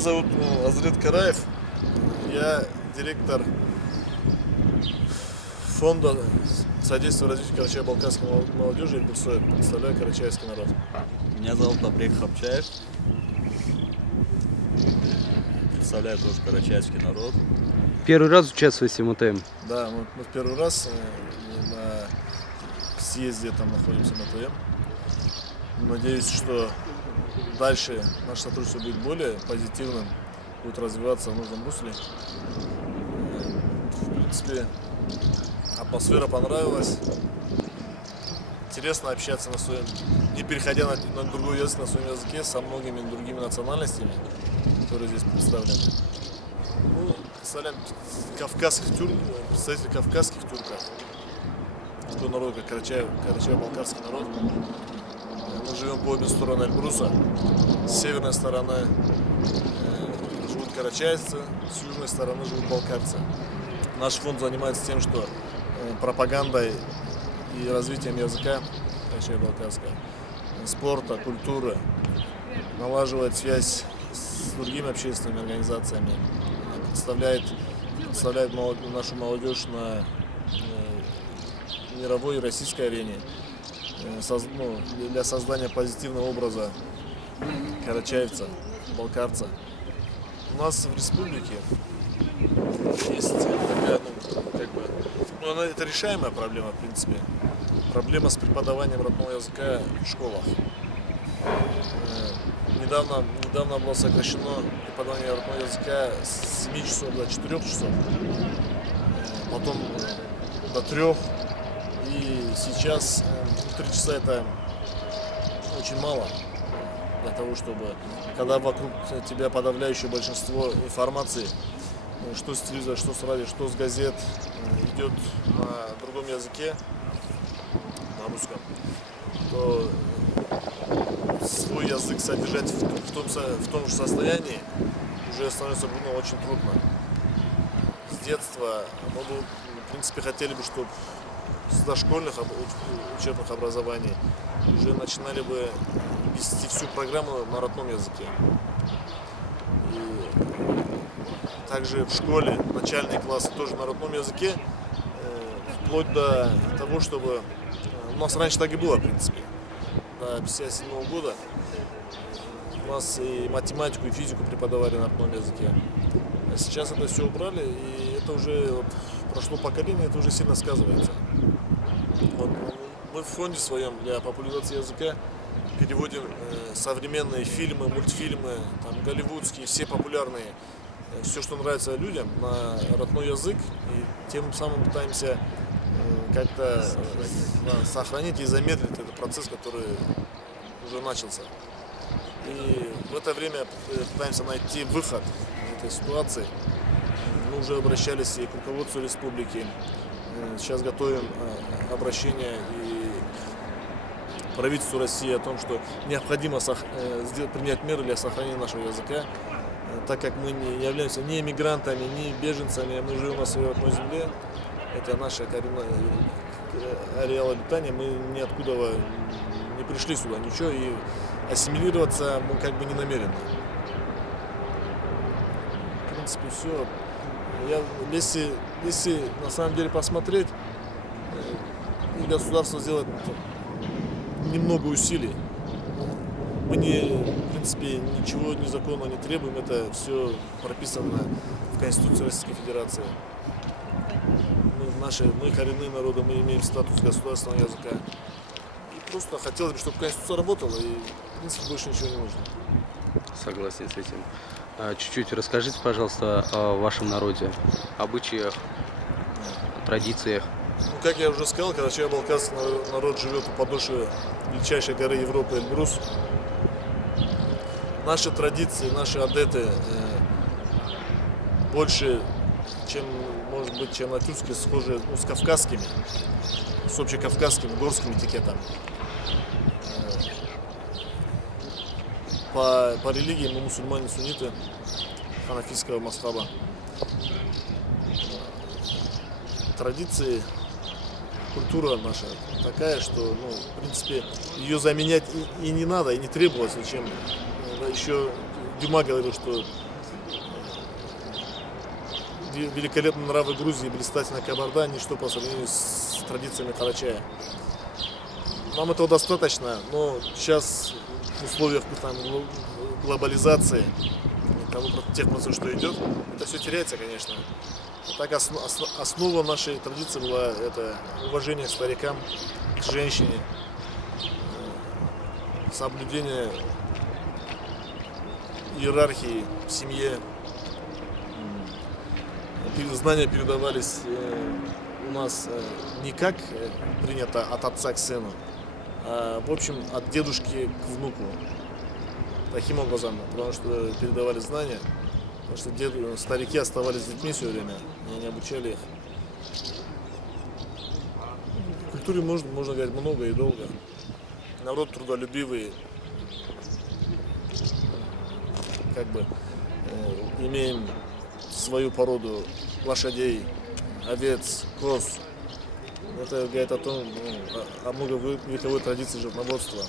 зовут Азрет Караев. Я директор фонда содействия развитию карачаево-балкарской молодежи Эльбурсоя. Представляю карачаевский народ. Меня зовут Абрек Хапчаев. Представляю тоже карачаевский народ. Первый раз участвуете в МТМ? Да, мы в первый раз на съезде там находимся на МТМ. Надеюсь, что дальше наше сотрудничество будет более позитивным, будет развиваться в нужном русле. В принципе, атмосфера понравилась. Интересно общаться на своем, не переходя на другой язык, на своем языке со многими другими национальностями, которые здесь представлены. Ну, представляем представители кавказских тюрков. Такой народ, как карачаево-балкарский народ. Мы живем по обе стороны Эльбруса. С северной стороны живут карачаевцы, с южной стороны живут балкарцы. Наш фонд занимается тем, что пропагандой и развитием языка карачаево-балкарского, спорта, культуры, налаживает связь с другими общественными организациями, представляет нашу молодежь на мировой и российской арене для создания позитивного образа карачаевца, балкарца. У нас в республике есть такая, это решаемая проблема, в принципе. Проблема с преподаванием родного языка в школах. Недавно было сокращено преподавание родного языка с 7 часов до 4 часов, потом до 3, и сейчас 3 часа это очень мало для того, чтобы, когда вокруг тебя подавляющее большинство информации, что с телевизора, что с радио, что с газет, идет на другом языке, на русском, то свой язык содержать в том же состоянии уже становится очень трудно. С детства мы бы, в принципе, хотели бы, чтобы с дошкольных учебных образований уже начинали бы вести всю программу на родном языке. И также в школе начальные классы тоже на родном языке, вплоть до того, чтобы... У нас раньше так и было, в принципе. До 1957 года у нас и математику, и физику преподавали на родном языке. А сейчас это все убрали, и это уже прошло поколение, это уже сильно сказывается. Вот, мы в фонде своем для популяризации языка переводим современные фильмы, мультфильмы, там, голливудские, все популярные, все, что нравится людям, на родной язык, и тем самым пытаемся как-то сохранить и замедлить этот процесс, который уже начался. И в это время пытаемся найти выход из этой ситуации. Мы уже обращались и к руководству республики. Сейчас готовим обращение и к правительству России о том, что необходимо принять меры для сохранения нашего языка, так как мы не являемся ни эмигрантами, ни беженцами, мы живем на своей родной земле. Это наша коренная ареал обитания, мы ниоткуда не пришли сюда, ничего, и ассимилироваться мы как бы не намерены. В принципе, все. Если на самом деле посмотреть, и государство сделает немного усилий, мы в принципе, ничего ни закона не требуем, это все прописано в Конституции Российской Федерации. Мы коренные народы, мы имеем статус государственного языка. И просто хотелось бы, чтобы Конституция работала, и в принципе больше ничего не нужно. Согласен с этим. Чуть-чуть расскажите, пожалуйста, о вашем народе, обычаях, традициях. Ну, как я уже сказал, карачаево-балкарский народ живет у подножия величайшей горы Европы Эльбрус. Наши традиции, наши адеты больше, чем, может быть, чем на тюркские, схожи с кавказскими, с общекавказским горским этикетом. По религии мы мусульмане, сунниты ханафитского масхаба. Традиции, культура наша такая, что, в принципе, ее заменять и не надо, и не требовалось ничем. Еще Дюма говорил, что великолепные нравы Грузии, блистательная Кабарда, ничто по сравнению с традициями Карачая. Нам этого достаточно, но сейчас в условиях там, глобализации, тех процессов, что идет, это все теряется, конечно. Так основа нашей традиции была это уважение к старикам, к женщине, соблюдение иерархии в семье. Знания передавались у нас не как принято от отца к сыну, а в общем от дедушки к внуку. Таким образом, потому что передавали знания, потому что старики оставались с детьми все время, и они обучали их. В культуре можно говорить много и долго. Народ трудолюбивый, как бы имеем свою породу лошадей, овец, коз. Это говорит о том, о многовековой традиции животноводства.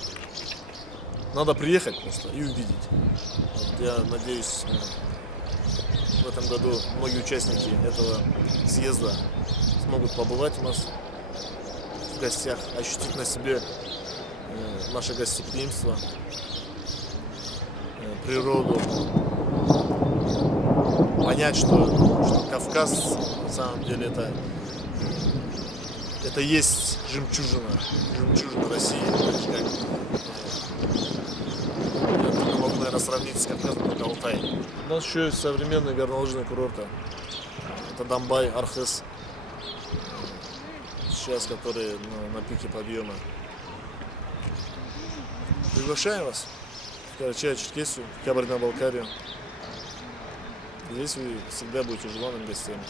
Надо приехать просто и увидеть. Вот я надеюсь, в этом году многие участники этого съезда смогут побывать у нас в гостях, ощутить на себе наше гостеприимство, природу, понять, что Кавказ на самом деле это есть жемчужина России. Я могу, наверное, сравнить с Кавказом, только Алтай. У нас еще есть современные горнолыжные курорты. Это Домбай, Архыз, сейчас которые на пике подъема. Приглашаем вас в Карачаево-Черкесию, в Кабардино-Балкарию. Здесь вы всегда будете желанными гостями.